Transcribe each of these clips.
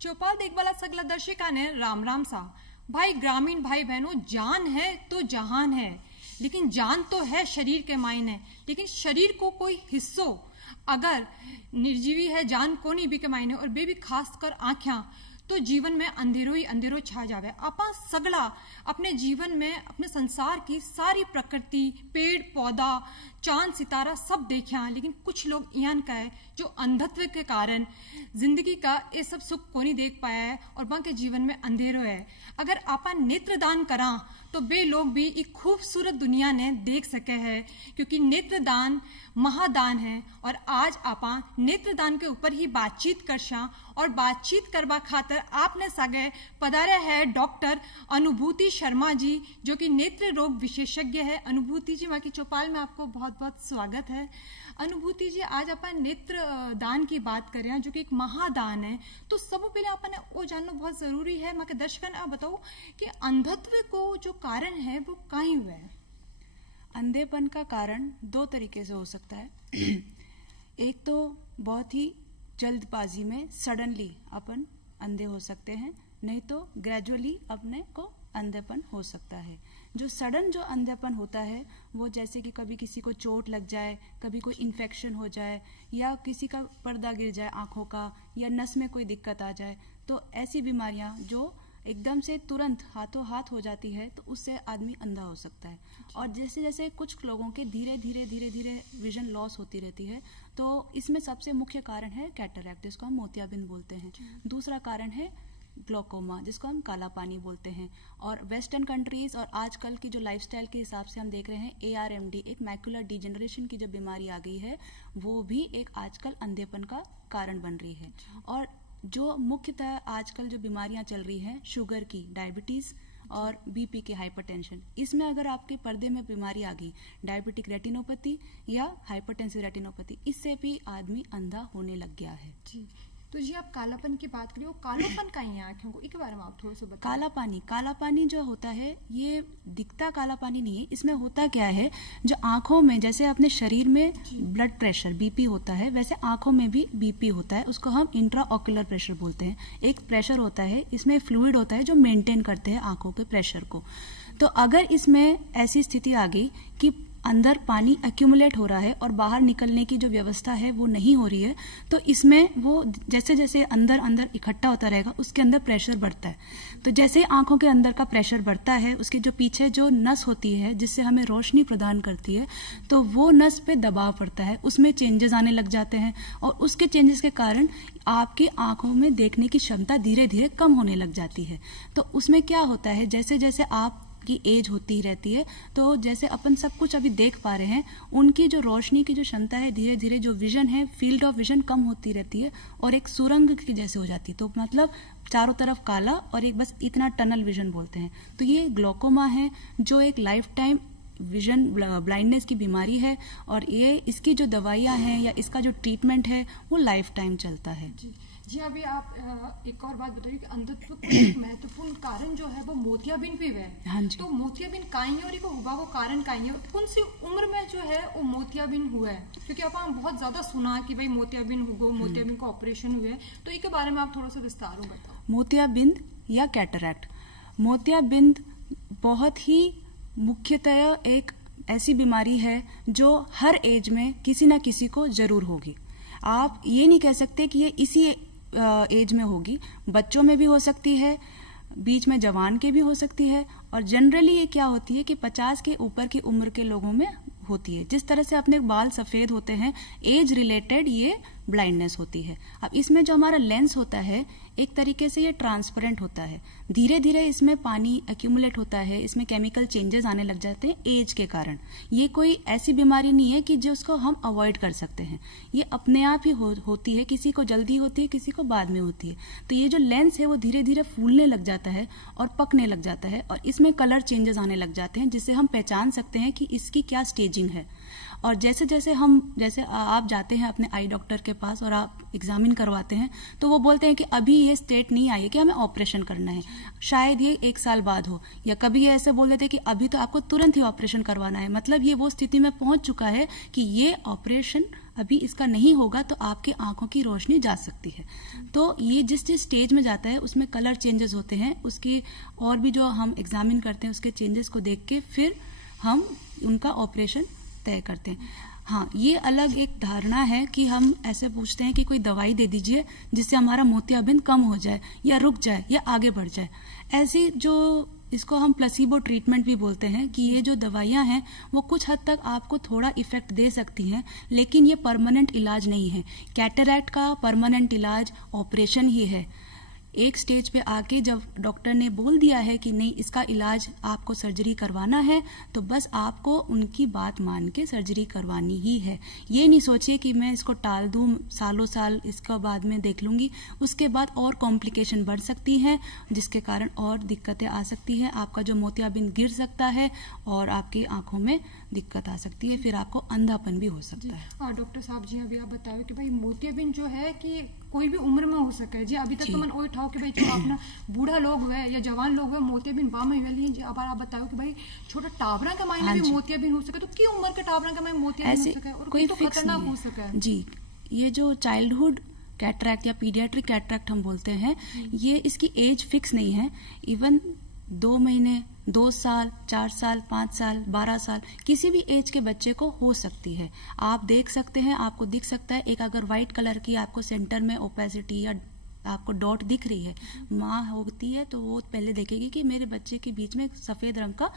चौपाल देखभाल सगला दर्शकाने राम राम सा। भाई ग्रामीण भाई बहनों, जान है तो जहान है, लेकिन जान तो है शरीर के मायने, लेकिन शरीर को कोई हिस्सों अगर निर्जीवी है जान को नहीं भी के मायने और बे भी खासकर आँखें तो जीवन में अंधेरो ही अंधेरो छा जावे। आपा सगला अपने जीवन में अपने संसार की सारी प्रकृति, पेड़ पौधा, चांद सितारा सब देखा, लेकिन कुछ लोग इयान का है जो अंधत्व के कारण जिंदगी का ये सब सुख को नहीं देख पाया है और वहां के जीवन में अंधेरो है। अगर आपा नेत्रदान करा तो बे लोग भी एक खूबसूरत दुनिया ने देख सके हैं, क्योंकि नेत्रदान महादान है। और आज आपा नेत्रदान के ऊपर ही बातचीत करशा और बातचीत करवा खातर आपने सागे पधारे है डॉक्टर अनुभूति शर्मा जी, जो कि नेत्र रोग विशेषज्ञ है। अनुभूति जी, माँ की चौपाल में आपको बहुत बहुत स्वागत है। अनुभूति जी, आज अपन नेत्र दान की बात कर रहे हैं जो कि एक महादान है, तो सब पहले अपन वो जानना बहुत जरूरी है। माँ के दर्शकन आप बताओ कि अंधत्व को जो कारण है वो कहीं हुआ है? अंधेपन का कारण दो तरीके से हो सकता है। एक तो बहुत ही जल्दबाजी में सडनली अपन अंधे हो सकते हैं, नहीं तो ग्रेजुअली अपने को अंधेपन हो सकता है। जो सडन जो अंधेपन होता है वो जैसे कि कभी किसी को चोट लग जाए, कभी कोई इन्फेक्शन हो जाए, या किसी का पर्दा गिर जाए आंखों का, या नस में कोई दिक्कत आ जाए, तो ऐसी बीमारियां जो एकदम से तुरंत हाथों हाथ हो जाती है तो उससे आदमी अंधा हो सकता है। और जैसे जैसे कुछ लोगों के धीरे धीरे विजन लॉस होती रहती है, तो इसमें सबसे मुख्य कारण है कैटरैक्ट, जिसको हम मोतियाबिंद बोलते हैं। दूसरा कारण है ग्लोकोमा, जिसको हम काला पानी बोलते हैं। और वेस्टर्न कंट्रीज और आजकल की जो लाइफस्टाइल के हिसाब से हम देख रहे हैं ARMD, एक मैकुलर डिजेनरेशन की जो बीमारी आ गई है, वो भी एक आजकल अंधेपन का कारण बन रही है। और जो मुख्यतः आजकल जो बीमारियां चल रही हैं, शुगर की, डायबिटीज और BP के हाइपरटेंशन, इसमें अगर आपके पर्दे में बीमारी आ गई, डायबिटिक रेटिनोपैथी या हाइपरटेंसिव रेटिनोपैथी, इससे भी आदमी अंधा होने लग गया है। जी, तो जी आप कालापन की बात करिए, कालापन का ही है आँखों को, इसके बारे में आप थोड़ा सा बताइए। काला पानी जो होता है ये दिखता काला पानी नहीं है। इसमें होता क्या है, जो आंखों में जैसे अपने शरीर में ब्लड प्रेशर BP होता है, वैसे आंखों में भी BP होता है। उसको हम इंट्रा ऑक्यूलर प्रेशर बोलते हैं। एक प्रेशर होता है, इसमें फ्लूइड होता है जो मेंटेन करते हैं आंखों के प्रेशर को। तो अगर इसमें ऐसी स्थिति आ गई कि अंदर पानी एक्यूमुलेट हो रहा है और बाहर निकलने की जो व्यवस्था है वो नहीं हो रही है, तो इसमें वो जैसे जैसे अंदर अंदर इकट्ठा होता रहेगा, उसके अंदर प्रेशर बढ़ता है। तो जैसे आंखों के अंदर का प्रेशर बढ़ता है, उसके जो पीछे जो नस होती है जिससे हमें रोशनी प्रदान करती है, तो वो नस पे दबाव पड़ता है, उसमें चेंजेस आने लग जाते हैं। और उसके चेंजेस के कारण आपकी आंखों में देखने की क्षमता धीरे धीरे कम होने लग जाती है। तो उसमें क्या होता है, जैसे जैसे आप की एज होती रहती है, तो जैसे अपन सब कुछ अभी देख पा रहे हैं, उनकी जो रोशनी की जो क्षमता है, धीरे धीरे जो विजन है, फील्ड ऑफ विजन कम होती रहती है और एक सुरंग की जैसे हो जाती है। तो मतलब चारों तरफ काला और एक बस इतना टनल विजन बोलते हैं। तो ये ग्लोकोमा है, जो एक लाइफ टाइम विजन ब्लाइंडनेस की बीमारी है। और ये इसकी जो दवाइयाँ हैं या इसका जो ट्रीटमेंट है वो लाइफ टाइम चलता है। जी, अभी आप एक और बात बताइए कि अंधत्व का एक महत्वपूर्ण कारण जो है वो मोतियाबिंद भी है। हाँ जी। तो मोतियाबिंद काई है और इको हुआ वो कारण काई है, कौन सी उम्र में जो है वो मोतियाबिंद हुआ है? क्योंकि आप बहुत ज्यादा सुना कि भाई मोतियाबिंद हुआ, मोतियाबिंद का ऑपरेशन हुआ है, तो इसके बारे में आप थोड़ा सा विस्तार में बताओ। मोतियाबिंद या कैटरैक्ट, मोतियाबिंद बहुत ही मुख्यतः एक ऐसी बीमारी है जो हर एज में किसी ना किसी को जरूर होगी। आप ये नहीं कह सकते कि ये इसी एज में होगी, बच्चों में भी हो सकती है, बीच में जवान के भी हो सकती है। और जनरली ये क्या होती है कि 50 के ऊपर की उम्र के लोगों में होती है। जिस तरह से अपने बाल सफेद होते हैं, एज रिलेटेड ये ब्लाइंडनेस होती है। अब इसमें जो हमारा लेंस होता है, एक तरीके से ये ट्रांसपेरेंट होता है। धीरे धीरे इसमें पानी एक्यूमुलेट होता है, इसमें केमिकल चेंजेस आने लग जाते हैं एज के कारण। ये कोई ऐसी बीमारी नहीं है कि जिसको हम अवॉइड कर सकते हैं, ये अपने आप ही होती है। किसी को जल्दी होती है, किसी को बाद में होती है। तो ये जो लेंस है वो धीरे धीरे फूलने लग जाता है और पकने लग जाता है, और इसमें कलर चेंजेस आने लग जाते हैं, जिससे हम पहचान सकते हैं कि इसकी क्या स्टेजिंग है। और जैसे जैसे आप जाते हैं अपने आई डॉक्टर के पास और आप एग्जामिन करवाते हैं, तो वो बोलते हैं कि अभी ये स्टेट नहीं आई है कि हमें ऑपरेशन करना है, शायद ये 1 साल बाद हो। या कभी ये ऐसे बोल देते हैं कि अभी तो आपको तुरंत ही ऑपरेशन करवाना है, मतलब ये वो स्थिति में पहुंच चुका है कि ये ऑपरेशन अभी इसका नहीं होगा तो आपके आंखों की रोशनी जा सकती है। तो ये जिस जिस स्टेज में जाता है उसमें कलर चेंजेस होते हैं, उसकी और भी जो हम एग्जामिन करते हैं उसके चेंजेस को देख के फिर हम उनका ऑपरेशन तय करते हैं। हाँ, ये अलग एक धारणा है कि हम ऐसे पूछते हैं कि कोई दवाई दे दीजिए जिससे हमारा मोतियाबिंद कम हो जाए या रुक जाए या आगे बढ़ जाए। ऐसी जो इसको हम प्लेसिबो ट्रीटमेंट भी बोलते हैं कि ये जो दवाइयाँ हैं वो कुछ हद तक आपको थोड़ा इफेक्ट दे सकती हैं, लेकिन ये परमानेंट इलाज नहीं है। कैटरैक्ट का परमानेंट इलाज ऑपरेशन ही है। एक स्टेज पे आके जब डॉक्टर ने बोल दिया है कि नहीं इसका इलाज आपको सर्जरी करवाना है, तो बस आपको उनकी बात मान के सर्जरी करवानी ही है। ये नहीं सोचिए कि मैं इसको टाल दूं, सालों साल इसका बाद में देख लूंगी। उसके बाद और कॉम्प्लिकेशन बढ़ सकती हैं जिसके कारण और दिक्कतें आ सकती हैं। आपका जो मोतियाबिंद गिर सकता है और आपकी आंखों में दिक्कत आ सकती है, फिर आपको अंधापन भी हो सकता है। डॉक्टर साहब जी अभी आप बताओ कि भाई मोतियाबिंद जो है कि कोई भी उम्र में हो सके जी। अभी तक तो मन वही ठाओ कि भाई जो अपना बूढ़ा लोग हुए या जवान लोग हुए मोतियाबिंद बाम वाली जी। अब आप बताओ कि भाई छोटा टाबरा के मायने भी मोतियाबिंद हो सके, तो की उम्र के टाबरा के मायने मोतियाबिंद हो सके और कोई तो खतरनाक हो सके जी। ये जो चाइल्डहुड कैटरैक्ट या पीडियाट्रिक कैटरैक्ट हम बोलते हैं, ये इसकी एज फिक्स नहीं है। इवन 2 महीने, 2 साल, 4 साल, 5 साल, 12 साल किसी भी एज के बच्चे को हो सकती है। आप देख सकते हैं, आपको दिख सकता है। एक अगर व्हाइट कलर की आपको सेंटर में ओपेसिटी या आपको डॉट दिख रही है, माँ होती है तो वो पहले देखेगी कि मेरे बच्चे के बीच में सफेद रंग का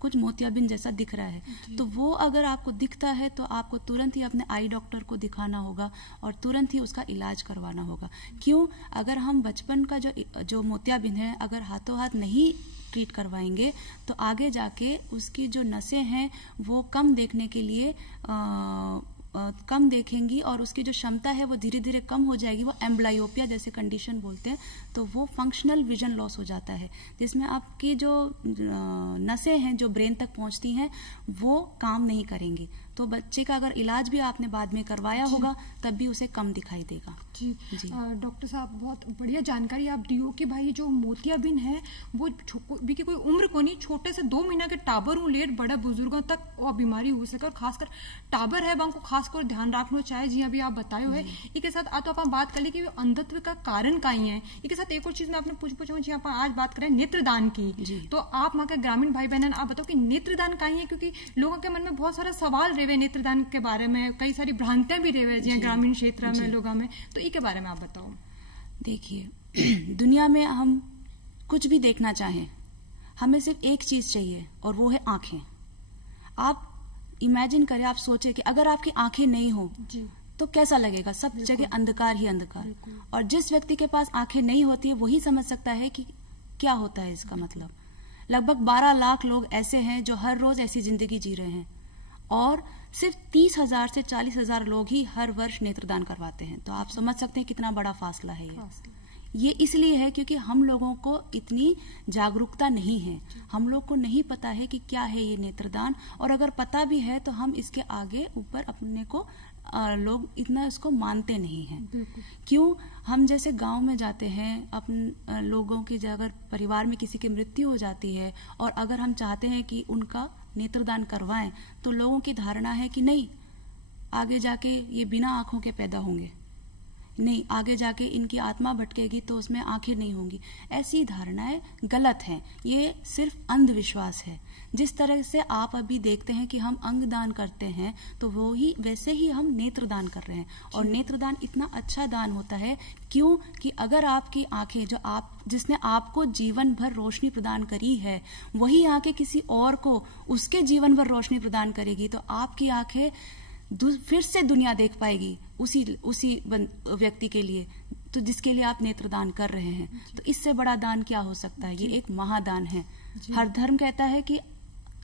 कुछ मोतियाबिंद जैसा दिख रहा है। तो वो अगर आपको दिखता है तो आपको तुरंत ही अपने आई डॉक्टर को दिखाना होगा और तुरंत ही उसका इलाज करवाना होगा। क्यों? अगर हम बचपन का जो मोतियाबिंद है अगर हाथों हाथ नहीं ट्रीट करवाएंगे तो आगे जाके उसकी जो नसें हैं वो कम देखने के लिए कम देखेंगी और उसकी जो क्षमता है वो धीरे धीरे कम हो जाएगी। वो एम्ब्लायोपिया जैसे कंडीशन बोलते हैं। तो वो फंक्शनल विजन लॉस हो जाता है, जिसमें आपकी जो नसें हैं जो ब्रेन तक पहुंचती हैं वो काम नहीं करेंगी। तो बच्चे का अगर इलाज भी आपने बाद में करवाया होगा तब भी उसे कम दिखाई देगा। जी डॉक्टर साहब बहुत बढ़िया जानकारी आप दी हो कि भाई जो मोतियाबिंद है वो भी की कोई उम्र को नहीं, छोटे से 2 महीना के टाबर हूँ लेट बड़े बुजुर्गों तक वो बीमारी हो सके और खासकर टाबर है को खासकर ध्यान रखना चाहिए। जी अभी आप बताए हुए इसके साथ तो आप बात कर ले कि अंधत्व का कारण का ही है। इसके साथ एक और चीज मैं आपने पूछूं जी, आप आज बात करें नेत्रदान की, तो आप वहाँ के ग्रामीण भाई बहन आप बताओ कि नेत्रदान का ही है, क्योंकि लोगों के मन में बहुत सारा सवाल रेवे नेत्रदान के बारे में, कई सारी भ्रांतियां भी रेवे जी ग्रामीण क्षेत्र में लोगों में, तो इसके बारे में आप बताओ। देखिए, दुनिया में हम कुछ भी देखना चाहें हमें सिर्फ एक चीज चाहिए और वो है आंखें। आप इमेजिन करें, आप सोचे कि अगर आपकी आंखें नहीं हो तो कैसा लगेगा। सब जगह अंधकार ही अंधकार। और जिस व्यक्ति के पास आंखें नहीं होती है वही समझ सकता है कि क्या होता है इसका मतलब। लगभग 12 लाख लोग ऐसे हैं जो हर रोज ऐसी जिंदगी जी रहे हैं और सिर्फ 30,000 से 40,000 लोग ही हर वर्ष नेत्रदान करवाते हैं। तो आप समझ सकते हैं कितना बड़ा फासला है ये इसलिए है क्योंकि हम लोगों को इतनी जागरूकता नहीं है। हम लोग को नहीं पता है कि क्या है ये नेत्रदान, और अगर पता भी है तो हम इसके आगे ऊपर अपने को लोग इतना इसको मानते नहीं हैं। क्यों? हम जैसे गांव में जाते हैं, अपन लोगों की अगर परिवार में किसी की मृत्यु हो जाती है और अगर हम चाहते हैं कि उनका नेत्रदान करवाएं तो लोगों की धारणा है कि नहीं, आगे जाके ये बिना आंखों के पैदा होंगे, नहीं आगे जाके इनकी आत्मा भटकेगी तो उसमें आंखें नहीं होंगी। ऐसी धारणाएं गलत हैं। ये सिर्फ अंधविश्वास है। जिस तरह से आप अभी देखते हैं कि हम अंगदान करते हैं तो वो ही वैसे ही हम नेत्रदान कर रहे हैं। और नेत्रदान इतना अच्छा दान होता है क्यों कि अगर आपकी आंखें जिसने आपको जीवन भर रोशनी प्रदान करी है वही आंखें किसी और को उसके जीवन भर रोशनी प्रदान करेगी तो आपकी आंखें फिर से दुनिया देख पाएगी उसी व्यक्ति के लिए, तो जिसके लिए आप नेत्रदान कर रहे हैं। तो इससे बड़ा दान क्या हो सकता है। ये एक महादान है। हर धर्म कहता है कि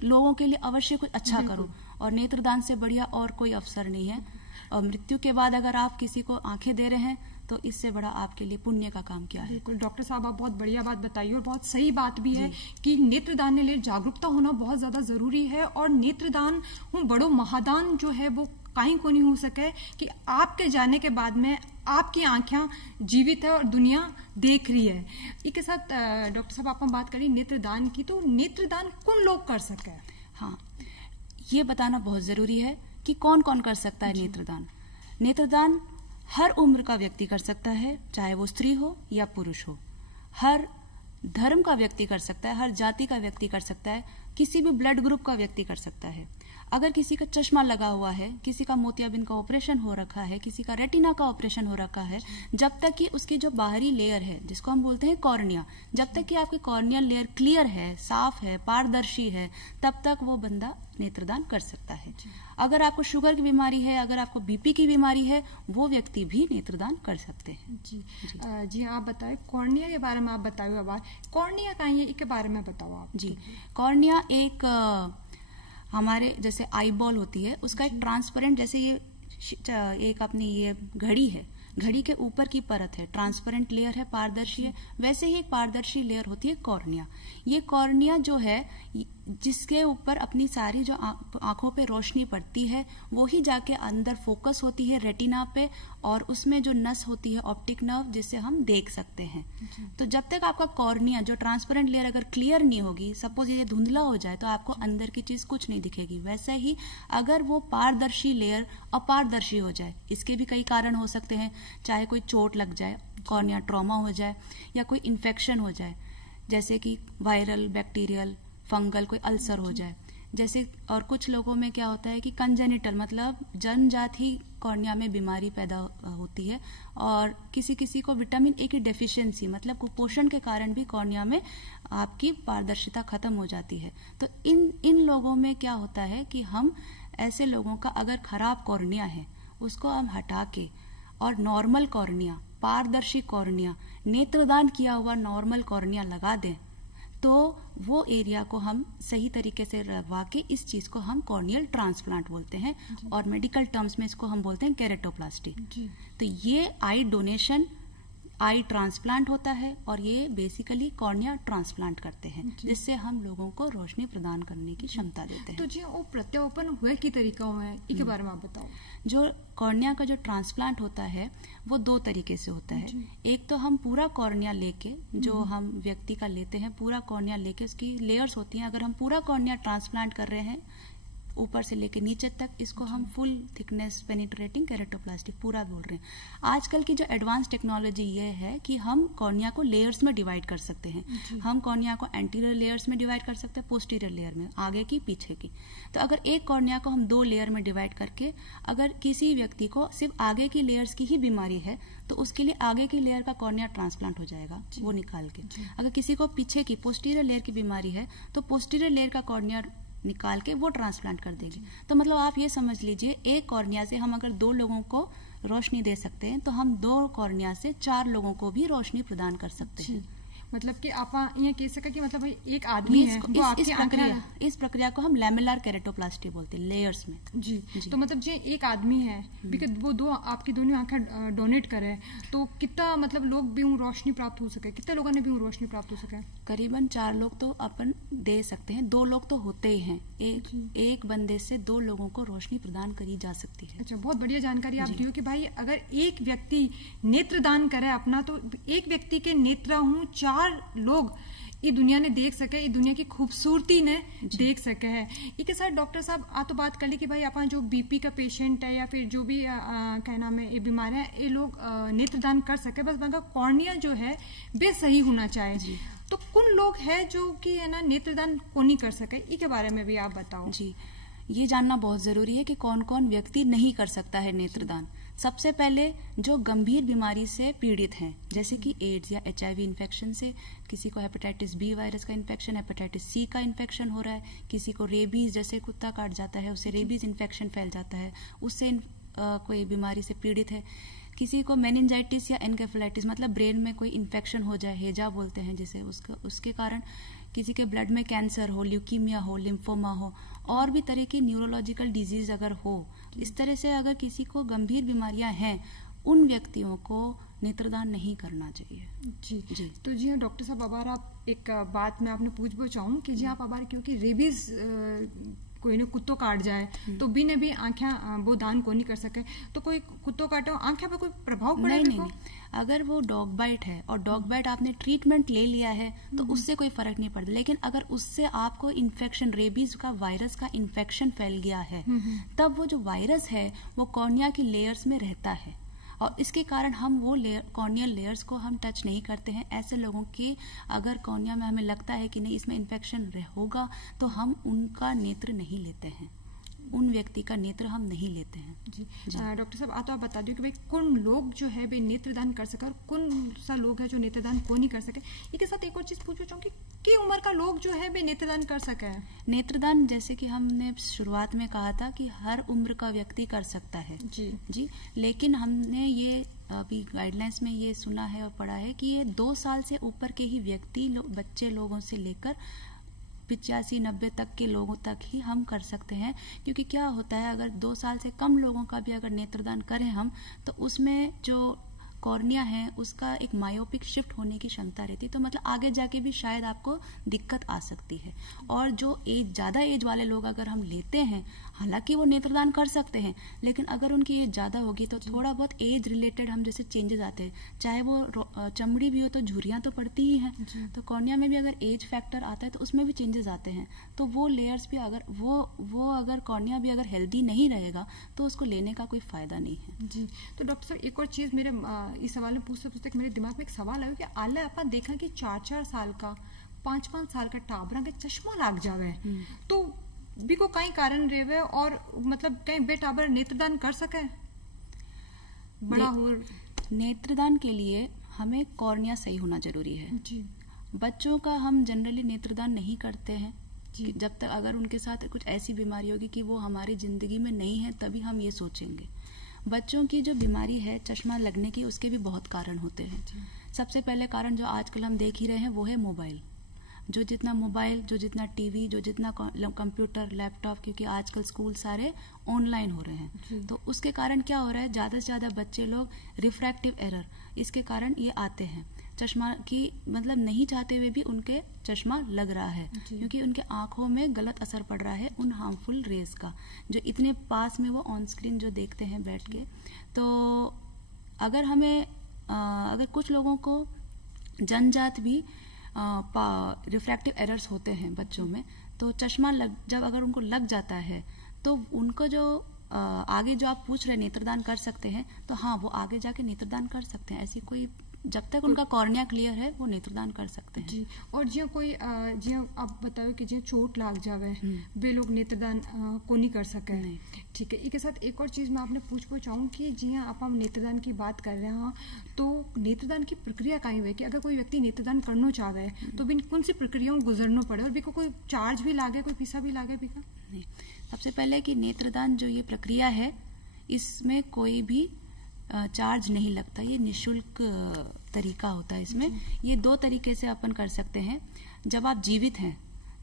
लोगों के लिए अवश्य कुछ अच्छा करो और नेत्रदान से बढ़िया और कोई अवसर नहीं है। और मृत्यु के बाद अगर आप किसी को आंखें दे रहे हैं तो इससे बड़ा आपके लिए पुण्य का काम क्या है। बिल्कुल डॉक्टर साहब, आप बहुत बढ़िया बात बताइए और बहुत सही बात भी है कि नेत्रदान के लिए जागरूकता होना बहुत ज्यादा जरूरी है। और नेत्रदान बड़ो महादान जो है वो कहीं को नहीं हो सके कि आपके जाने के बाद में आपकी आंखें जीवित है और दुनिया देख रही है। इसके साथ डॉक्टर साहब आप बात करें नेत्रदान की, तो नेत्रदान कौन लोग कर सके। हाँ, ये बताना बहुत जरूरी है कि कौन कौन कर सकता है नेत्रदान। नेत्रदान हर उम्र का व्यक्ति कर सकता है, चाहे वो स्त्री हो या पुरुष हो। हर धर्म का व्यक्ति कर सकता है, हर जाति का व्यक्ति कर सकता है, किसी भी ब्लड ग्रुप का व्यक्ति कर सकता है। अगर किसी का चश्मा लगा हुआ है, किसी का मोतियाबिंद का ऑपरेशन हो रखा है, किसी का रेटिना का ऑपरेशन हो रखा है, जब तक कि उसकी जो बाहरी लेयर है जिसको हम बोलते हैं कॉर्निया, जब तक कि आपकी कॉर्नियल लेयर क्लियर है, साफ है, पारदर्शी है, तब तक वो बंदा नेत्रदान कर सकता है। अगर आपको शुगर की बीमारी है, अगर आपको बीपी की बीमारी है, वो व्यक्ति भी नेत्रदान कर सकते हैं। जी आप बताएं, कॉर्निया के बारे में आप बताओ। कॉर्निया का ये के बारे में बताओ आप। जी, कॉर्निया एक हमारे जैसे आई बॉल होती है, उसका एक ट्रांसपेरेंट, जैसे ये एक अपनी ये घड़ी है, घड़ी के ऊपर की परत है, ट्रांसपेरेंट लेयर है, पारदर्शी है, वैसे ही एक पारदर्शी लेयर होती है कॉर्निया। ये कॉर्निया जो है, जिसके ऊपर अपनी सारी जो आंखों पे रोशनी पड़ती है, वो ही जाके अंदर फोकस होती है रेटिना पे, और उसमें जो नस होती है ऑप्टिक नर्व, जिससे हम देख सकते हैं। तो जब तक आपका कॉर्निया जो ट्रांसपेरेंट लेयर अगर क्लियर नहीं होगी, सपोज ये धुंधला हो जाए, तो आपको अंदर की चीज कुछ नहीं दिखेगी। वैसे ही अगर वो पारदर्शी लेयर अपारदर्शी हो जाए, इसके भी कई कारण हो सकते हैं, चाहे कोई चोट लग जाए, कॉर्निया ट्रॉमा हो जाए, या कोई इन्फेक्शन हो जाए, जैसे कि वायरल, बैक्टीरियल, फंगल कोई अल्सर हो जाए जैसे। और कुछ लोगों में क्या होता है कि कंजेनिटल मतलब जन्मजात ही कॉर्निया में बीमारी पैदा होती है, और किसी किसी को विटामिन ए की डेफिशिएंसी मतलब कुपोषण के कारण भी कॉर्निया में आपकी पारदर्शिता खत्म हो जाती है। तो इन लोगों में क्या होता है कि हम ऐसे लोगों का अगर खराब कॉर्निया है, उसको हम हटा के और नॉर्मल कॉर्निया, पारदर्शी कॉर्निया, नेत्रदान किया हुआ नॉर्मल कॉर्निया लगा दें, तो वो एरिया को हम सही तरीके से लगवा के इस चीज को हम कॉर्नियल ट्रांसप्लांट बोलते हैं, और मेडिकल टर्म्स में इसको हम बोलते हैं केरेटोप्लास्टी। तो ये आई डोनेशन, आई ट्रांसप्लांट होता है, और ये बेसिकली कॉर्निया ट्रांसप्लांट करते हैं, जिससे हम लोगों को रोशनी प्रदान करने की क्षमता देते हैं। तो जी वो प्रत्यारोपण हुए की तरीका है, इसके बारे में आप बताओ। जो कॉर्निया का जो ट्रांसप्लांट होता है वो दो तरीके से होता है। एक तो हम पूरा कॉर्निया लेके, जो हम व्यक्ति का लेते हैं, पूरा कॉर्निया लेके उसकी लेयर्स होती हैं, अगर हम पूरा कॉर्निया ट्रांसप्लांट कर रहे हैं ऊपर से लेके नीचे तक, इसको हम फुल थिकनेस पेनिट्रेटिंग केरेटोप्लास्टी पूरा बोल रहे हैं। आजकल की जो एडवांस टेक्नोलॉजी ये है कि हम कॉर्निया को लेयर्स में डिवाइड कर सकते हैं। हम कॉर्निया को एंटीरियर लेयर्स में डिवाइड कर सकते हैं, पोस्टीरियर लेयर में, आगे की पीछे की। तो अगर एक कॉर्निया को हम दो लेयर में डिवाइड करके, अगर किसी व्यक्ति को सिर्फ आगे की लेयर्स की ही बीमारी है, तो उसके लिए आगे की लेयर का कॉर्निया ट्रांसप्लांट हो जाएगा वो निकाल के। अगर किसी को पीछे की पोस्टीरियर लेयर की बीमारी है, तो पोस्टीरियर लेयर का कॉर्निया निकाल के वो ट्रांसप्लांट कर देंगे। तो मतलब आप ये समझ लीजिए, एक कॉर्निया से हम अगर 2 लोगों को रोशनी दे सकते हैं, तो हम 2 कॉर्निया से 4 लोगों को भी रोशनी प्रदान कर सकते हैं। मतलब कि आप ये कह सके कि मतलब एक आदमी है, वो आपकी इस प्रक्रिया को हम लैमेलर केरेटोप्लास्टी बोलते हैं, लेयर्स में। जी। तो मतलब जो एक आदमी है, वो आपकी दोनों आंखें डोनेट करे, तो कितना मतलब लोग भी रोशनी प्राप्त हो सके, कितने लोगों ने भी रोशनी प्राप्त हो सके? करीबन 4 लोग तो अपन दे सकते हैं, 2 लोग तो होते ही हैं। एक बंदे से 2 लोगों को रोशनी प्रदान करी जा सकती है। अच्छा, बहुत बढ़िया जानकारी आप दी हो कि भाई अगर एक व्यक्ति नेत्रदान करे अपना, तो एक व्यक्ति के नेत्र हूँ 4 लोग ये दुनिया ने देख सके, ये दुनिया की खूबसूरती ने देख सके है। इसके साथ डॉक्टर साहब आ तो बात कर ली कि भाई अपन जो बीपी का पेशेंट है या फिर जो भी क्या नाम है ये बीमारियां, ये लोग नेत्रदान कर सके, बस उनका कॉर्निया जो है वे सही होना चाहिए। तो कौन लोग हैं जो कि है ना नेत्रदान को नहीं कर सके, इसके बारे में भी आप बताओ। जी, ये जानना बहुत जरूरी है कि कौन कौन व्यक्ति नहीं कर सकता है नेत्रदान। सबसे पहले जो गंभीर बीमारी से पीड़ित हैं, जैसे कि एड्स या HIV इन्फेक्शन से, किसी को हेपेटाइटिस बी वायरस का इन्फेक्शन, हेपेटाइटिस सी का इन्फेक्शन हो रहा है, किसी को रेबीज, जैसे कुत्ता काट जाता है उससे रेबीज इन्फेक्शन फैल जाता है, उससे कोई बीमारी से पीड़ित है, किसी को मेनिंजाइटिस या एनकेफेलाइटिस मतलब ब्रेन में कोई इन्फेक्शन हो जाए, हेजा बोलते हैं जिसे, उसके कारण किसी के ब्लड में कैंसर हो, ल्यूकीमिया हो, लिम्फोमा हो, और भी तरह की न्यूरोलॉजिकल डिजीज अगर हो, इस तरह से अगर किसी को गंभीर बीमारियां हैं, उन व्यक्तियों को नेत्रदान नहीं करना चाहिए। जी। तो जी हाँ डॉक्टर साहब, अब आप एक बात मैं आपने पूछ चाहूँ कि जी आप अब क्योंकि रेबीज कोई ने कुत्तो काट जाए तो भी ने भी आंखें वो दान को नहीं कर सके, तो कोई कुत्तो काटे आंखें पे कोई प्रभाव पड़े? नहीं, अगर वो डॉग बाइट है और डॉग बाइट आपने ट्रीटमेंट ले लिया है तो उससे कोई फर्क नहीं पड़ता, लेकिन अगर उससे आपको इन्फेक्शन, रेबीज का वायरस का इन्फेक्शन फैल गया है, तब वो जो वायरस है वो कॉर्निया की लेयर्स में रहता है और इसके कारण हम वो कॉर्नियल लेयर्स को हम टच नहीं करते हैं। ऐसे लोगों के अगर कॉर्निया में हमें लगता है कि नहीं इसमें इन्फेक्शन होगा तो हम उनका नेत्र नहीं लेते हैं, उन व्यक्ति का नेत्र हम नहीं लेते हैं। जी डॉक्टर साहब आप बता दो कि भाई कौन लोग जो है नेत्रदान कर सके और कौन सा लोग है जो नेत्रदान को नहीं कर सके। इसके साथ एक और चीज पूछना चाहूंगी कि उम्र का लोग जो है नेत्रदान कर सके? नेत्रदान जैसे कि हमने शुरुआत में कहा था कि हर उम्र का व्यक्ति कर सकता है जी, लेकिन हमने ये अभी गाइडलाइंस में ये सुना है और पढ़ा है कि ये 2 साल से ऊपर के ही व्यक्ति बच्चे लोगों से लेकर 85-90 तक के लोगों तक ही हम कर सकते हैं, क्योंकि क्या होता है अगर 2 साल से कम लोगों का भी अगर नेत्रदान करें हम तो उसमें जो कॉर्निया है उसका एक मायोपिक शिफ्ट होने की क्षमता रहती है, तो मतलब आगे जाके भी शायद आपको दिक्कत आ सकती है। और जो ज़्यादा एज वाले लोग अगर हम लेते हैं, हालांकि वो नेत्रदान कर सकते हैं, लेकिन अगर उनकी एज ज़्यादा होगी तो थोड़ा बहुत एज रिलेटेड हम जैसे चेंजेस आते हैं, चाहे वो चमड़ी भी हो तो झुर्रियाँ तो पड़ती ही हैं, तो कॉर्निया में भी अगर एज फैक्टर आता है तो उसमें भी चेंजेस आते हैं, तो वो लेयर्स भी अगर वो अगर कॉर्निया भी अगर हेल्दी नहीं रहेगा तो उसको लेने का कोई फायदा नहीं है। जी तो डॉक्टर साहब एक और चीज़ मेरे इस सवाल में पूछते मेरे दिमाग में एक सवाल आया कि आले अपन देखा कि 4-4 साल का 5-5 साल का टाबरा के चश्मा लाग जावे तो भी को कई कारण रेवे और मतलब कहीं बेटाबर नेत्रदान कर सके? बड़ा हो नेत्रदान के लिए हमें कॉर्निया सही होना जरूरी है जी। बच्चों का हम जनरली नेत्रदान नहीं करते हैं जी, जब तक अगर उनके साथ कुछ ऐसी बीमारी होगी कि वो हमारी जिंदगी में नहीं है तभी हम ये सोचेंगे। बच्चों की जो बीमारी है चश्मा लगने की उसके भी बहुत कारण होते हैं। सबसे पहले कारण जो आजकल हम देख ही रहे हैं वो है मोबाइल। जो जितना मोबाइल, जो जितना टीवी, जो जितना कंप्यूटर, लैपटॉप, क्योंकि आजकल स्कूल सारे ऑनलाइन हो रहे हैं, तो उसके कारण क्या हो रहा है ज़्यादा से ज़्यादा बच्चे लोग रिफ्रैक्टिव एरर, इसके कारण ये आते हैं। चश्मा की मतलब नहीं चाहते हुए भी उनके चश्मा लग रहा है क्योंकि उनके आंखों में गलत असर पड़ रहा है उन हार्मफुल रेज का, जो इतने पास में वो ऑन स्क्रीन जो देखते हैं बैठ के। तो अगर हमें अगर कुछ लोगों को जन्मजात भी रिफ्रैक्टिव एरर्स होते हैं बच्चों में, तो चश्मा जब अगर उनको लग जाता है तो उनको जो आगे जो आप पूछ रहे नेत्रदान कर सकते हैं, तो हाँ वो आगे जाके नेत्रदान कर सकते हैं। ऐसी कोई जब तक उनका कॉर्निया क्लियर है वो नेत्रदान कर सकते हैं जी। और जो कोई जो आप बताओ कि जो चोट लाग जावे वे लोग नेत्रदान को नहीं कर सके, ठीक है। इसके साथ एक और चीज़ मैं आपने पूछना चाहूँ कि जी हाँ आप हम नेत्रदान की बात कर रहे हैं, तो नेत्रदान की प्रक्रिया कहीं हुई कि अगर कोई व्यक्ति नेत्रदान करना चाहे तो भी कौन सी प्रक्रियाओं गुजरना पड़े और भी कोई चार्ज भी लागे, कोई पैसा भी लागे भी का? नहीं, सबसे पहले कि नेत्रदान जो ये प्रक्रिया है इसमें कोई भी चार्ज नहीं लगता, ये निशुल्क तरीका होता है। इसमें ये 2 तरीके से अपन कर सकते हैं। जब आप जीवित हैं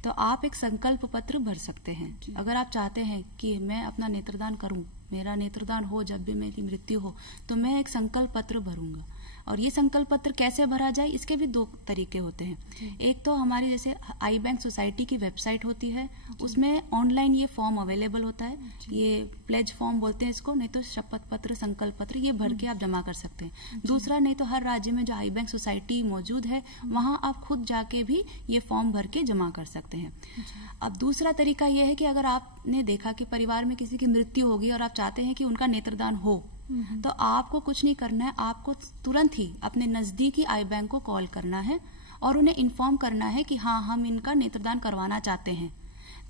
तो आप एक संकल्प पत्र भर सकते हैं। अगर आप चाहते हैं कि मैं अपना नेत्रदान करूं, मेरा नेत्रदान हो, जब भी मेरी मृत्यु हो तो मैं एक संकल्प पत्र भरूंगा। और ये संकल्प पत्र कैसे भरा जाए, इसके भी 2 तरीके होते हैं। एक तो हमारी जैसे आई बैंक सोसाइटी की वेबसाइट होती है, उसमें ऑनलाइन ये फॉर्म अवेलेबल होता है, ये प्लेज फॉर्म बोलते हैं इसको, नहीं तो शपथ पत्र, संकल्प पत्र, ये भर के आप जमा कर सकते हैं। दूसरा, नहीं तो हर राज्य में जो आई बैंक सोसाइटी मौजूद है वहां आप खुद जाके भी ये फॉर्म भर के जमा कर सकते हैं। अब दूसरा तरीका ये है कि अगर आपने देखा कि परिवार में किसी की मृत्यु होगी और आप चाहते हैं कि उनका नेत्रदान हो, तो आपको कुछ नहीं करना है, आपको तुरंत ही अपने नजदीकी आई बैंक को कॉल करना है और उन्हें इन्फॉर्म करना है कि हाँ हम इनका नेत्रदान करवाना चाहते हैं।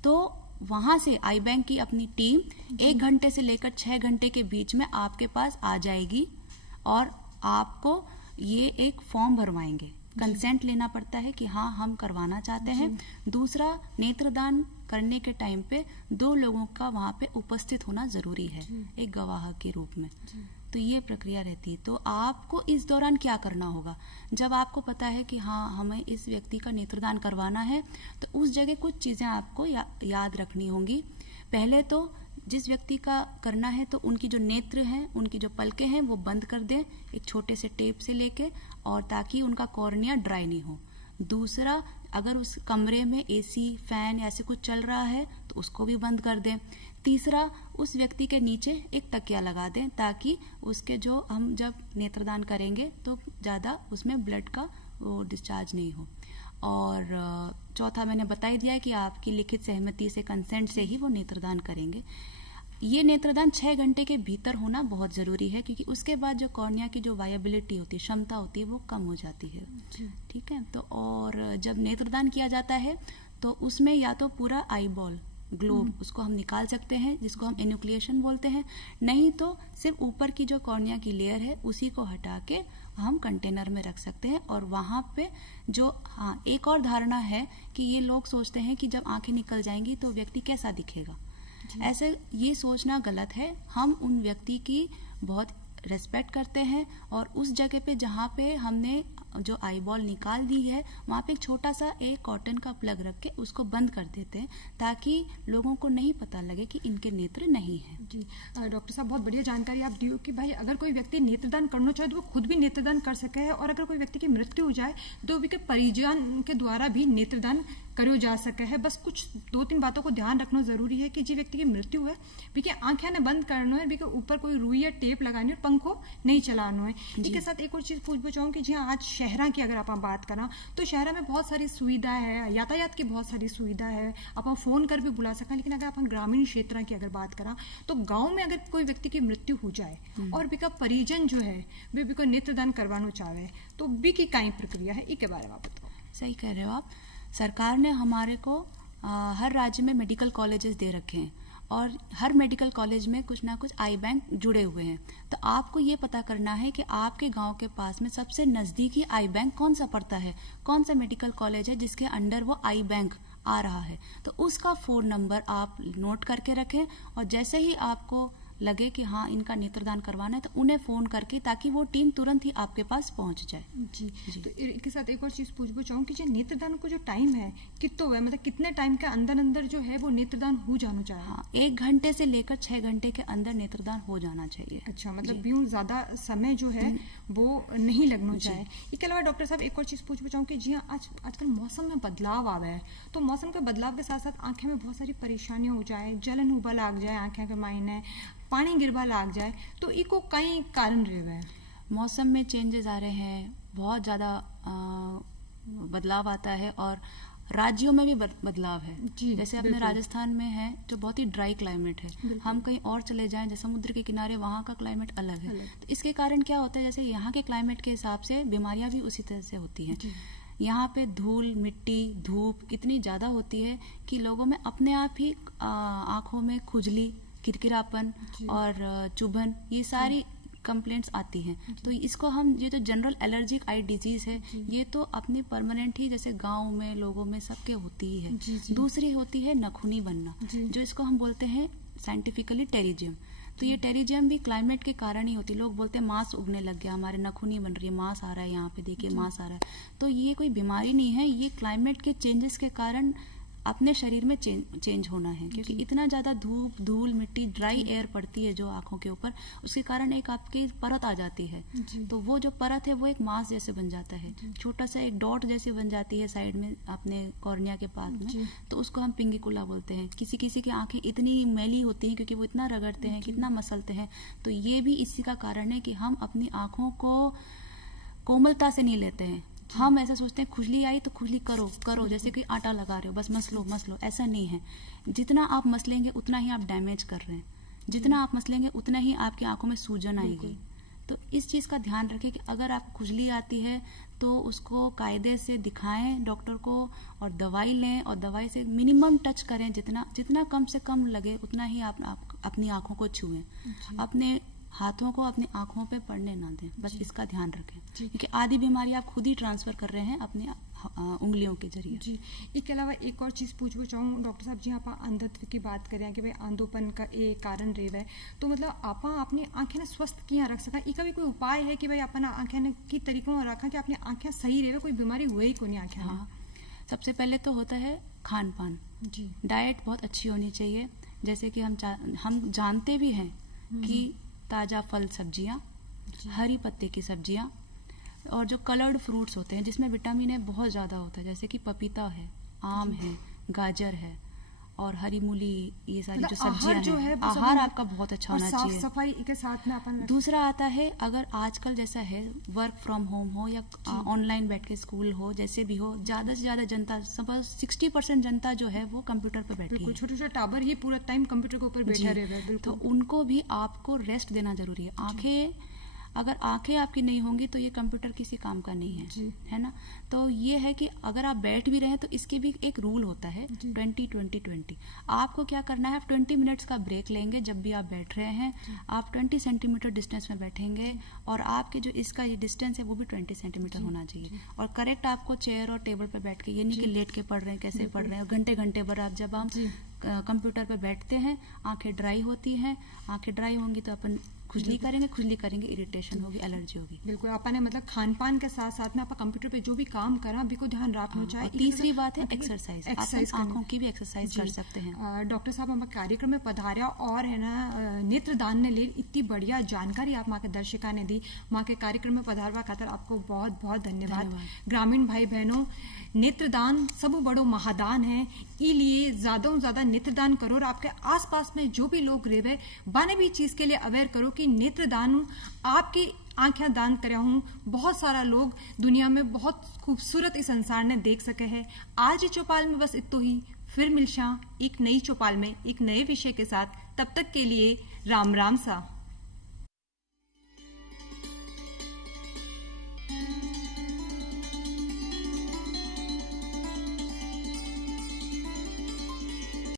तो वहां से आई बैंक की अपनी टीम 1 घंटे से लेकर 6 घंटे के बीच में आपके पास आ जाएगी और आपको ये एक फॉर्म भरवाएंगे। कंसेंट लेना पड़ता है कि हाँ हम करवाना चाहते हैं। दूसरा, नेत्रदान करने के टाइम पे 2 लोगों का वहाँ पे उपस्थित होना जरूरी है, एक गवाह के रूप में। तो ये प्रक्रिया रहती है। तो आपको इस दौरान क्या करना होगा, जब आपको पता है कि हाँ हमें इस व्यक्ति का नेत्रदान करवाना है, तो उस जगह कुछ चीजें आपको याद रखनी होंगी। पहले तो जिस व्यक्ति का करना है तो उनकी जो नेत्र हैं, उनकी जो पलकें हैं वो बंद कर दें एक छोटे से टेप से लेके, और ताकि उनका कॉर्निया ड्राई नहीं हो। दूसरा, अगर उस कमरे में एसी, फैन या ऐसे कुछ चल रहा है तो उसको भी बंद कर दें। तीसरा, उस व्यक्ति के नीचे एक तकिया लगा दें ताकि उसके जो हम जब नेत्रदान करेंगे तो ज़्यादा उसमें ब्लड का वो डिस्चार्ज नहीं हो। और चौथा मैंने बता ही दिया है कि आपकी लिखित सहमति से, कंसेंट से ही वो नेत्रदान करेंगे। ये नेत्रदान 6 घंटे के भीतर होना बहुत ज़रूरी है, क्योंकि उसके बाद जो कॉर्निया की जो वायबिलिटी होती है, क्षमता होती है, वो कम हो जाती है। ठीक है। तो और जब नेत्रदान किया जाता है तो उसमें या तो पूरा आई बॉल ग्लोब उसको हम निकाल सकते हैं, जिसको हम एन्यूक्लिएशन बोलते हैं, नहीं तो सिर्फ ऊपर की जो कॉर्निया की लेयर है उसी को हटा के हम कंटेनर में रख सकते हैं। और वहाँ पे जो एक और धारणा है कि ये लोग सोचते हैं कि जब आंखें निकल जाएंगी तो व्यक्ति कैसा दिखेगा। ऐसे ये सोचना गलत है। हम उन व्यक्ति की बहुत रेस्पेक्ट करते हैं और उस जगह पे जहाँ पे हमने जो आई बॉल निकाल दी है वहाँ पे एक छोटा सा एक कॉटन का प्लग रख के उसको बंद कर देते हैं, ताकि लोगों को नहीं पता लगे कि इनके नेत्र नहीं है। जी डॉक्टर साहब, बहुत बढ़िया जानकारी आप दी हो कि भाई अगर कोई व्यक्ति नेत्रदान करना चाहे तो वो खुद भी नेत्रदान कर सके है, और अगर कोई व्यक्ति की मृत्यु हो जाए तो भी के परिजन के द्वारा भी नेत्रदान करो जा सके है। बस कुछ 2-3 बातों को ध्यान रखना जरूरी है कि जी व्यक्ति की मृत्यु है भी आंखें ने बंद करना है, भी के ऊपर कोई रुई या टेप लगानी है और पंखो नहीं चलाना है। इसके साथ एक और चीज पूछना चाहूँ कि जी आज शहरा की अगर आप बात करा तो शहर में बहुत सारी सुविधा है, यातायात की बहुत सारी सुविधा है, आप फोन कर भी बुला सकें। लेकिन अगर आप ग्रामीण क्षेत्र की अगर बात करा तो गांव में अगर कोई व्यक्ति की मृत्यु हो जाए और बिका परिजन जो है वे भी कोई नेत्रदान करवाना चाहे तो बी की कई प्रक्रिया है, इसके बारे में आप बताओ। सही कह रहे हो आप। सरकार ने हमारे को हर राज्य में मेडिकल कॉलेजेस दे रखे हैं और हर मेडिकल कॉलेज में कुछ ना कुछ आई बैंक जुड़े हुए हैं। तो आपको ये पता करना है कि आपके गांव के पास में सबसे नजदीकी आई बैंक कौन सा पड़ता है, कौन सा मेडिकल कॉलेज है जिसके अंडर वो आई बैंक आ रहा है। तो उसका फोन नंबर आप नोट करके रखें और जैसे ही आपको लगे कि हाँ इनका नेत्रदान करवाना है तो उन्हें फोन करके, ताकि वो टीम तुरंत ही आपके पास पहुंच जाए। जी। तो इसके साथ एक और चीज पूछना चाहूँ कि जो नेत्रदान को जो टाइम है कितना है, मतलब कितने टाइम के अंदर अंदर जो है वो नेत्रदान हो जाना चाहिए? हाँ, 1 घंटे से लेकर 6 घंटे के अंदर नेत्रदान हो जाना चाहिए। अच्छा, मतलब यूं ज्यादा समय जो है वो नहीं लगना चाहिए। इसके अलावा डॉक्टर साहब एक और चीज पूछना चाहूँ कि जी हाँ आजकल मौसम में बदलाव आ रहा है, तो मौसम के बदलाव के साथ साथ आंखें में बहुत सारी परेशानियां हो जाए, जलन उबल आग जाए आंखें के मायने, पानी गिरबा लाग जाए, तो इको कई कारण रहे हैं। मौसम में चेंजेस आ रहे हैं, बहुत ज़्यादा बदलाव आता है और राज्यों में भी बदलाव है। जैसे अपने राजस्थान में है जो बहुत ही ड्राई क्लाइमेट है, हम कहीं और चले जाएं जैसे समुद्र के किनारे, वहाँ का क्लाइमेट अलग है। तो इसके कारण क्या होता है, जैसे यहाँ के क्लाइमेट के हिसाब से बीमारियां भी उसी तरह से होती हैं। यहाँ पे धूल, मिट्टी, धूप इतनी ज़्यादा होती है कि लोगों में अपने आप ही आँखों में खुजली, किरकिरापन और चुभन, ये सारी कंप्लेंट्स आती हैं। तो इसको हम, ये जो जनरल एलर्जिक आई डिजीज है, ये तो अपनी परमानेंट ही जैसे गांव में लोगों में सबके होती ही है। दूसरी होती है नखूनी बनना, जो इसको हम बोलते हैं साइंटिफिकली टेरिजियम। तो ये टेरिजियम भी क्लाइमेट के कारण ही होती है। लोग बोलते हैं मांस उगने लग गया, हमारे नखूनी बन रही है, मांस आ रहा है, यहाँ पे देखिए मांस आ रहा है। तो ये कोई बीमारी नहीं है, ये क्लाइमेट के चेंजेस के कारण अपने शरीर में चेंज होना है, क्योंकि इतना ज्यादा धूप, धूल, मिट्टी, ड्राई एयर पड़ती है जो आंखों के ऊपर, उसके कारण एक आपकी परत आ जाती है। तो वो जो परत है वो एक मांस जैसे बन जाता है, छोटा सा एक डॉट जैसे बन जाती है साइड में अपने कॉर्निया के पास में, तो उसको हम पिंगिकुला बोलते हैं। किसी किसी की आंखें इतनी मैली होती हैं क्योंकि वो इतना रगड़ते हैं, कितना मसलते हैं, तो ये भी इसी का कारण है कि हम अपनी आंखों को कोमलता से नहीं लेते हैं। हम ऐसा सोचते हैं खुजली आई तो खुजली करो जैसे कि आटा लगा रहे हो, बस मस लो। ऐसा नहीं है। जितना आप मसलेंगे उतना ही आप डैमेज कर रहे हैं, जितना आप मसलेंगे उतना ही आपकी आंखों में सूजन आएगी। तो इस चीज का ध्यान रखें कि अगर आप खुजली आती है तो उसको कायदे से दिखाएं डॉक्टर को और दवाई लें, और दवाई से मिनिमम टच करें, जितना कम से कम लगे उतना ही आप अपनी आंखों को छुएं। अपने हाथों को अपनी आंखों पे पड़ने ना दें, बस इसका ध्यान रखें, क्योंकि आधी बीमारी आप खुद ही ट्रांसफर कर रहे हैं अपनी उंगलियों के जरिए। जी। इसके अलावा एक और चीज पूछना चाहूँ डॉक्टर साहब जी, आप अंधत्व की बात करें कि भाई अंधोपन का एक कारण रहे है, तो मतलब आप अपनी आंखें स्वस्थ किया रख सका, इसका भी कोई उपाय है कि भाई अपना आंखें की तरीकों रखा कि अपनी आंखें सही रहे, कोई बीमारी हुए ही को नहीं आंखें? हाँ, सबसे पहले तो होता है खान पान। जी, डाइट बहुत अच्छी होनी चाहिए। जैसे कि हम जानते भी हैं कि ताजा फल सब्जियां, हरी पत्ते की सब्जियां, और जो कलर्ड फ्रूट्स होते हैं जिसमें विटामिन ए बहुत ज़्यादा होता है, जैसे कि पपीता है, आम है, गाजर है और हरी मूली, ये सारी जो सब्जियां जो है हैं, वो सब आहार हम- आपका बहुत अच्छा और होना साफ चाहिए। सफाई के साथ में अपन दूसरा आता है, अगर आजकल जैसा है वर्क फ्रॉम होम हो या ऑनलाइन बैठ के स्कूल हो, जैसे भी हो, ज्यादा से ज्यादा जनता, समझ 60% जनता जो है वो कंप्यूटर पर बैठी बिल्कुल है। छोटे छोटे टावर ही पूरा टाइम कंप्यूटर के ऊपर जी, बैठा रहे हुए, तो बिल्कुल उनको भी आपको रेस्ट देना जरूरी है। अगर आंखें आपकी नहीं होंगी तो ये कंप्यूटर किसी काम का नहीं जी। है ना। तो ये है कि अगर आप बैठ भी रहे हैं तो इसके भी एक रूल होता है, जी। 20-20-20। आपको क्या करना है, आप 20 मिनट्स का ब्रेक लेंगे जब भी आप बैठ रहे हैं, आप 20 सेंटीमीटर डिस्टेंस में बैठेंगे और आपके जो इसका ये डिस्टेंस है वो भी 20 सेंटीमीटर होना चाहिए। और करेक्ट आपको चेयर और टेबल पर बैठ के, ये नहीं कि लेट के पढ़ रहे हैं, कैसे पढ़ रहे हैं, घंटे घंटे भर आप जब हम जी। कंप्यूटर पे बैठते हैं, आंखें ड्राई होती हैं, आंखें ड्राई होंगी तो अपन खुजली करेंगे, इरिटेशन होगी, एलर्जी होगी। बिल्कुल अपन ने मतलब खान पान के साथ साथ में आप कंप्यूटर पे जो भी काम करा अभी को ध्यान रखना चाहिए। और तीसरी बात है एक्सरसाइज, एक्सरसाइज आप आंखों की भी एक्सरसाइज कर सकते हैं। डॉक्टर साहब हमारे कार्यक्रम में पधारा और है ना नेत्रदान ने ले इतनी बढ़िया जानकारी आप माँ के दर्शिका ने दी। माँ के कार्यक्रम में पधारवा खातर आपको बहुत बहुत धन्यवाद। ग्रामीण भाई बहनों, नेत्रदान सब बड़ो महादान है, इसलिए ज्यादा से ज्यादा नेत्रदान करो और आपके आसपास में जो भी लोग रहे बाने भी चीज के लिए अवेयर करो कि नेत्रदान आपकी आंखें दान करे हूँ। बहुत सारा लोग दुनिया में बहुत खूबसूरत इस संसार ने देख सके हैं। आज ही चौपाल में बस इतो ही, फिर मिलशा एक नई चौपाल में एक नए विषय के साथ। तब तक के लिए राम राम सा।